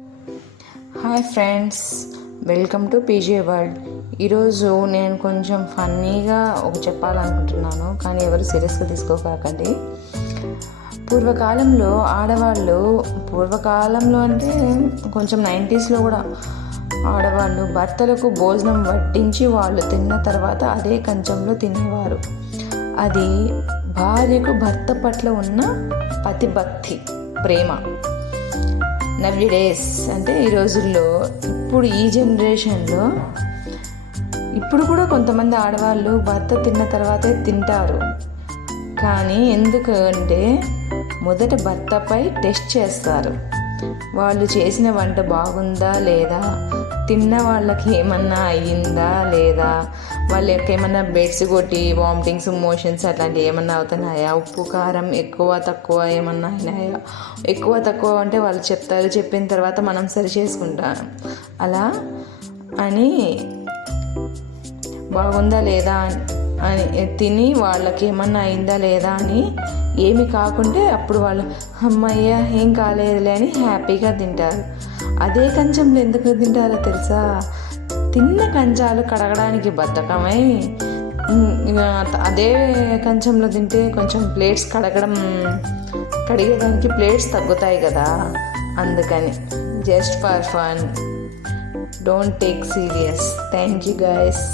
Hi friends, welcome to PJ world. ఈరోజు నేను కొంచెం ఫన్నీగా చెప్పాలనుకుంటున్నాను, కానీ ఎవరు సీరియస్గా తీసుకోకండి. పూర్వకాలంలో ఆడవాళ్ళు, పూర్వకాలంలో అంటే కొంచెం 90స్లో కూడా ఆడవాళ్ళు భర్తలకు భోజనం వడ్డించి వాళ్ళు తిన్న తర్వాత అదే కంచంలో తినేవారు. అది భార్యకు భర్త పట్ల ఉన్న పతిభక్తి, ప్రేమ. నవ్యూ డేస్ అంటే ఈ రోజుల్లో, ఇప్పుడు ఈ జనరేషన్లో ఇప్పుడు కూడా కొంతమంది ఆడవాళ్ళు భర్త తిన్న తర్వాతే తింటారు. కానీ ఎందుకంటే మొదట భర్తపై టెస్ట్ చేస్తారు. వాళ్ళు చేసిన వంట బాగుందా లేదా, తిన్న వాళ్ళకి ఏమన్నా అయ్యిందా లేదా, వాళ్ళకి ఏమన్నా బెడ్స్ కొట్టి వామిటింగ్స్, మోషన్స్ అట్లాంటివి ఏమన్నా అవుతున్నాయా, ఉప్పు కారం ఎక్కువ తక్కువ ఏమన్నా అయినాయా. ఎక్కువ తక్కువ అంటే వాళ్ళు చెప్తారు, చెప్పిన తర్వాత మనం సరి చేసుకుంటాం. అలా అని బాగుందా లేదా అని తిని వాళ్ళకి ఏమన్నా అయిందా లేదా అని ఏమి కాకుంటే అప్పుడు వాళ్ళు అమ్మయ్య ఏం కాలేదులే అని హ్యాపీగా తింటారు. అదే కంచంలో ఎందుకు తింటారో తెలుసా? తిన్న కంచాలు కడగడానికి బద్ధకమై అదే కంచంలో తింటే కొంచెం ప్లేట్స్ కడిగేదానికి ప్లేట్స్ తగ్గుతాయి కదా, అందుకని. Just for fun, don't take serious. Thank you guys.